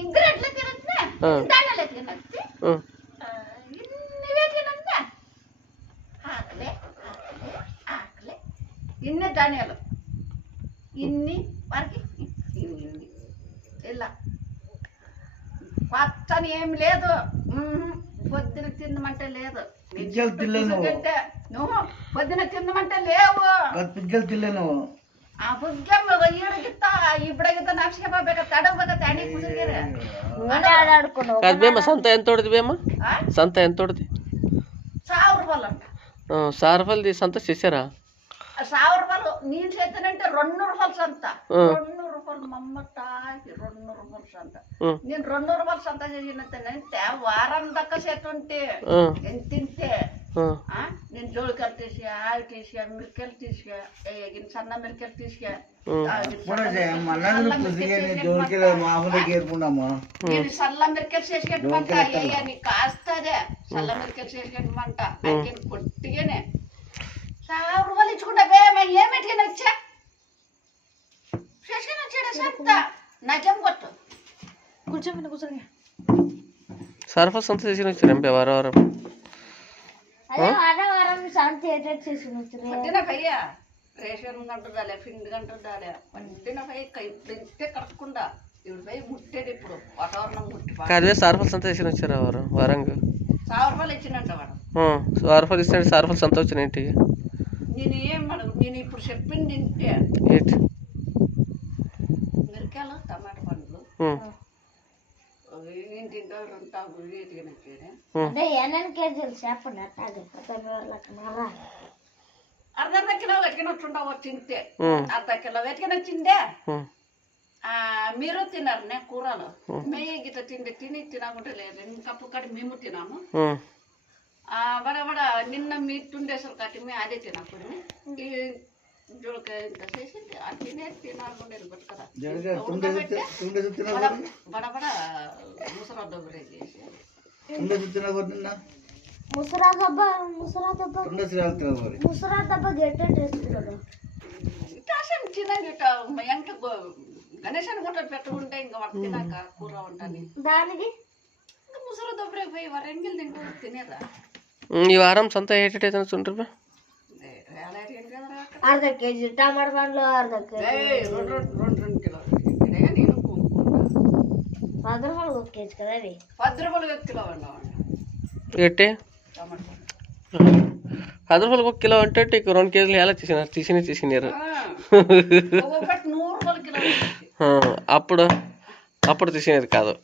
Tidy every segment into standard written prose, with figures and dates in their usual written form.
ఇద్దరు ఎట్లా తినొచ్చా దాంట్లో తినొచ్చు ఇన్ని తినొచ్చా ఆకలే ఆకలే ఆకలే ఇన్ని ధాన్యాలు ఇన్ని వారికి ఇన్ని ఇలా పచ్చని ఏమి లేదు పొద్దున తిందమంటే లేదు నువ్వు పొద్దున తిందమంటే లేవు పిజ్జలు తిల్లే నువ్వు ಆ ಬುಗ್ಗೆ ಈಡಗಿತ್ತ ಇಬ್ಬಡಗಿತ್ತ ನಾಕ್ಷೇಪ ತಡಬೇಕು ತಡಿ ಕುಸಿದ್ರೆ ಅದು ಬೇಮ ಸಂತ ఎంత ಹೊಡೆದಿ ಬೇಮ సంత ఎంత ಹೊಡೆದಿ 1000 రూపాయలు అంట 1000 రూపాయలది సంత చేశారా 1000 రూపాయలు నేను చేస్తానంటే 200 రూపాయలు సంత 200 రూపాయలు మమ్మతాకి 200 రూపాయలు సంత నేను 200 రూపాయలు సంత చేసినంటే వారం దాకా చేస్తుంటే ఎంత తింటే నేను జోలికలు తీసి ఆయిల్ తీసి మిరకలు తీసుక సన్న మిరకలు తీసుక నేను సల్ల మిరకలు చేసుకెట్టమంట నీకు కాస్తదే సల్ల మిరకలు చేసుకెట్టమంట పొట్టిగానే 1000 రూపాయలు ఇచ్చుకుంటా ఏమిటికైనా వచ్చా చేసుకుని వచ్చాడు సంత నాకేం కొట్టు కూర్చోమని కూర్చోండి సర్ఫస్ సంత చేసి వచ్చారు వారం వారం పట్టిన పయ్య రేషన్ కంటుందాలే పిండి కంటుందాలే పట్టిన పై ఇంతే కడకుండా ఇప్పుడు పై ముట్టేది ఇప్పుడు వాతావరణం ముట్టి అదే సర్ఫస్ సంత చేసి వచ్చారు వారం వారంగా 1000 రూపాయలు ఇచ్చినట్ట వాడు 1000 రూపాయలు ఇస్తాడు 1000 రూపాయలు సంత వచ్చిన ఇంటికి నేను ఏం అడుగు నేను ఇప్పుడు చెప్పింది తింటే మిరకాయలు టమాటా పండ్లు అర్ధ కిలో వెతికినట్టుండవు తింటే అర్ధ కిలో వెతికినచ్చిందే మీరు తిన్నారు కూరలు మెయ్యి గిట్ట తిని తినకుంటే లేదు ఇంకప్పుడు కట్టి మేము తినాము బడబడ నిన్న మీ తుండేసరి కట్టి మేము అదే తినప్పుడు జోడకాయ ఇంత చేసి తినే తినాలి కదా బడబడ ముసరా దొబ్బరే చేసి ముసరా దెబ్బ గెట్టే టేస్ట్ కదా ఇటాసం తినగిట ఎంత గణేశాన్ని కూడా పెట్టుకుంటే ఇంకా వాటి తినాక కూర ఉంటాను దానికి ఇంకా ముసరా దొబ్బరే పోయి వరంగిల్ తింటూ తినేరా ఈ వారం సంత ఏటైతే ఉంటారు అర్ధ కేజీ టమాటా పండ్లు అర్ధ కేజీ 2 కిలోలు నేను 10 రూపాయలు ఒక కేజీ కదా అవి 10 రూపాయలు 1 కిలో ఎట్టే టమాటా 10 రూపాయలు 1 కిలో అంటే 2 కేజీలు ఎలా తీసినారు అప్పుడు తీసినది కాదు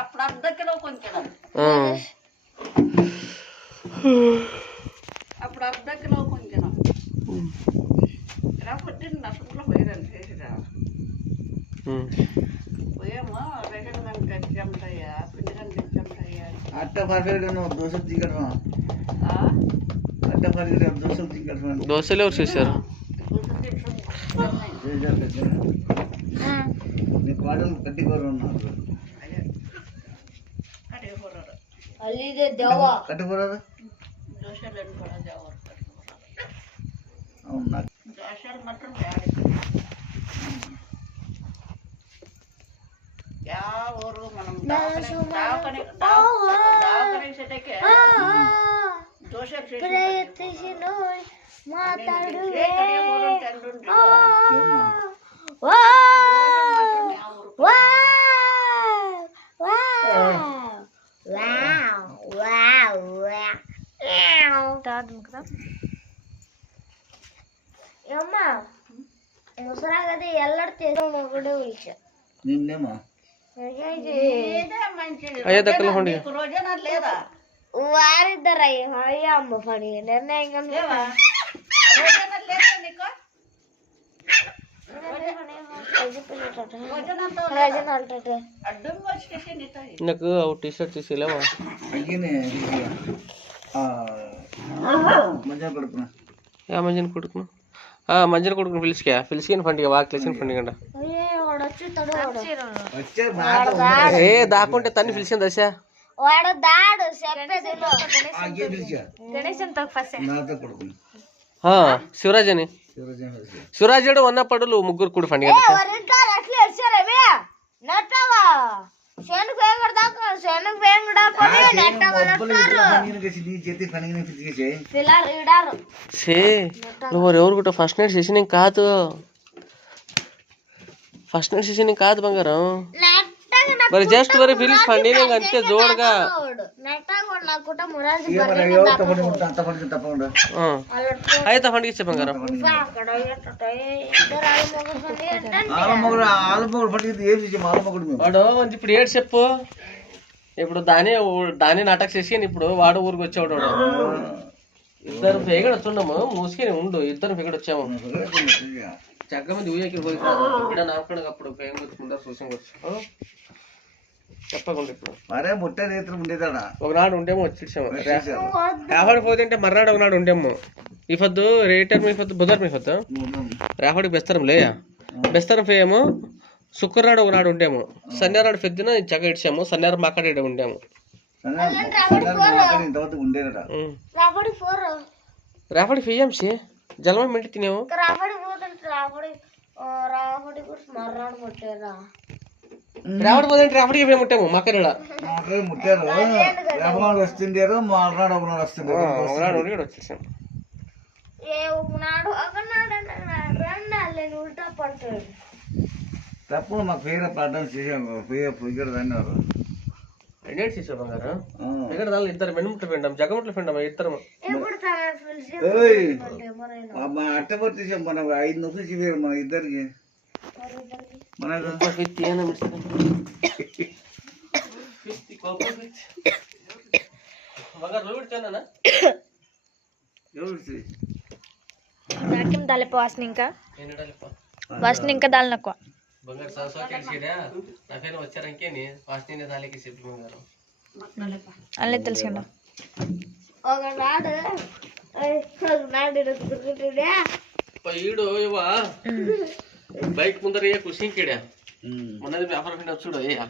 అప్పుడు అర్ధ కిలో కొంచెం అప్పుడు అర్ధ కిలో కొంచెం ఇలా పొద్దున్న నష్టంలో పోయారని చేసిరా పోయేమో రేషన్ కనుక తెచ్చామయ్యా పిండి కనుక తెచ్చామయ్యా అట్ట పరిగెడు దోశలు తీగడమా అట్ట పరిగెడు దోశలు తీగడమా దోశలు ఎవరు చేశారు నీ పాటలు కట్టికోరు ఉన్నారు కట్టికోరారు అవునా దోశలు మాత్రం ఊరు మనం దావకనేసేటకే దోశలు ముసరా కదా ఎల్లడితే ఒకటే విషయం నిన్నేమా రోజైనా లేదా వారిద్దరు అయ్యా అమ్మ పని నిర్ణయం నాకు టీ షర్ట్ తీసేలేవా మంచిగా కొడుకును మంచిగా కొడుకును పిలిచిగా పండుగ వాకిలేసిన పండుగ ఏ దాక్కుంటే తన్ని పిలిచింది దశ వాడు దాడు శివరాజ్ అని శివరాజుడు ఉన్న పడులు ముగ్గురు కూడా పండుగ శనగ వేగడదాకా శనగ వేగడపోయి నీ చేతి పని పిచ్చికేసే పిల్లలు ఇడారు సే నువ్వు ఎవరు కూడా ఫస్ట్ నైట్ సెషన్ కాదు ఫస్ట్ నైట్ సెషన్ కాదు బంగారం మరి జస్ట్ మరి పిలిచి పండి అంతే జోడుగా అయితే పండుగ ఇచ్చే బంగారం వాడు ఇప్పుడు ఏడు చెప్పు ఇప్పుడు దాని నాటక చేసి ఇప్పుడు వాడు ఊరికి వచ్చేవాడు ఇద్దరు ఫేగడ వచ్చుండము మూసుకొని ఉండు ఇద్దరు ఫేగడ వచ్చాము చక్కగా మంది ఊయకి పోయి ఇక్కడ నాపకడగా అప్పుడు ఫేమ్ వచ్చుకుంటా చూసాము చెప్పకుండా ఇప్పుడు మరే ముట్ట రైతులు ఉండేదాడా ఒకనాడు ఉండేమో వచ్చేసాము రాఫడి పోతుంటే మర్నాడు ఒకనాడు ఉండేమో ఈ పొద్దు రేటర్ మీ పొద్దు బుధవారం మీ పొద్దు రాఫడికి బెస్తరం లేయా బెస్తరం ఫేము శుక్రనాడు ఒకనాడు ఉండేము శనివారం పెద్దన జగ ఇడ్చాము శనివారం మాకాడ ఇడ ఉండేము ఇంతవరకు ఉండేదట రాఫడి ఫేయం సే జలమ మెంటి తినేవు రావడి పోదంటే రాఫడికి ఫేమ్ ఉంటాము మాకడ ముట్టారు రేపనాడు వస్తుండారు మర్నాడు ఒకనాడు వస్తుండారు ఒకనాడు ఉండి ఇక్కడ వచ్చేసాము ఉల్టా పడతాడు తప్పుడు మాకు పేరు పడ్డం చేసాము ఇక్కడ అన్నారు రెండేడు చేసావు బంగారు ఇక్కడ దాని ఇద్దరు వెనుముట్లు పిండాం జగముట్లు పిండాం ఇద్దరు మా అట్టపడి తీసాం మన 5 నొప్పులు చూపారు మన ఇద్దరికి నాకేం దాలిపో వాసన ఇంకా వాసన ఇంకా దాలి నక్కువ బంగారు సంవత్సరాలు నా పేరు వచ్చారంకేని వాసన దాలికి చెప్పి బంగారు అల్లే తెలుసుకున్నా ఈడు ఇవా బైక్ ముందర ఏ కుషింకిడా మొన్నది వ్యాపారం కింద చూడు అయ్యా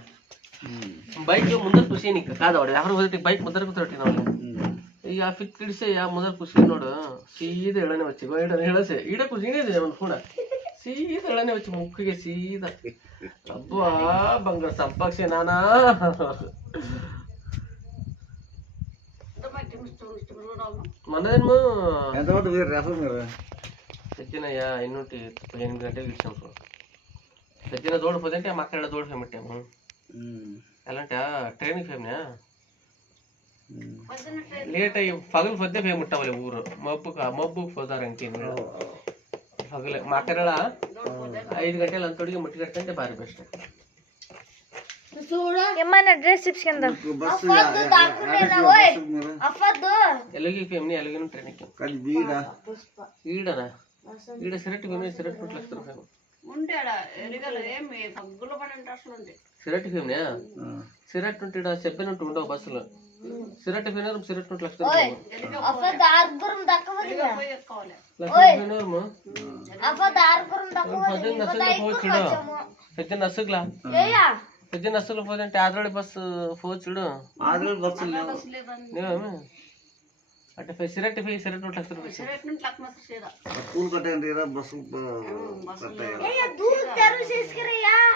బైక్ ముందర కుషి నీకు కాదు వాడు వ్యాపారం మొదటి బైక్ ముందర కూర్చోబెట్టిన వాళ్ళు ఇక ఫిట్ కిడిసే ముందర కుషినోడు సీదా ఎడనే వచ్చి ఎడసే ఈడ కుషినేది కూడా సీదా ఎడనే వచ్చి ముక్కుకి సీదా అబ్బా బంగారు సంపక్షే నానా మొన్నదేమో ఎంతవరకు రేపు మీరు తెచ్చినయ్యా 8 గంటలకు ఇచ్చాము తెచ్చిన దోడిపోతే మా అక్కడ దోడి ఫేమ్ పెట్టాము ఎలాంటి ట్రైనింగ్ ఫేమ్నా లేట్ అయ్యి పగలు పొద్దే ఫేమ్ ఉంటావాలి ఊరు మబ్బుకు పోతారంటే పగలే మా అక్కడ 5 గంటలు అంతడికి ముట్టి కట్టంటే భారీ బెస్ట్ ఏమన్నా డ్రెస్ చిప్స్ కింద ఎలుగు ఫేమ్ని ఎలుగు ట్రైనింగ్ ఈడనా ఈడ సిరెట్ సిరెట్ ఫేమ్ ఉంటాడా ఎలుగలు ఏమి పగ్గులు పడి అసలు ఉంది సిరెట్ ఫేమ్నా సిరెట్ ఉంటే చెప్పినట్టు ఉండవు బస్సులో సిరెట్ ఫేనర్ సిరెట్ ఉంటే పెద్ద నసుగులా పెద్ద నసుగులు పోదంటే ఆదరాడి బస్సు పోచుడు నువ్వేమి అంటే సిరెట్ సిరెట్ స్కూల్ కట్టండి బస్సు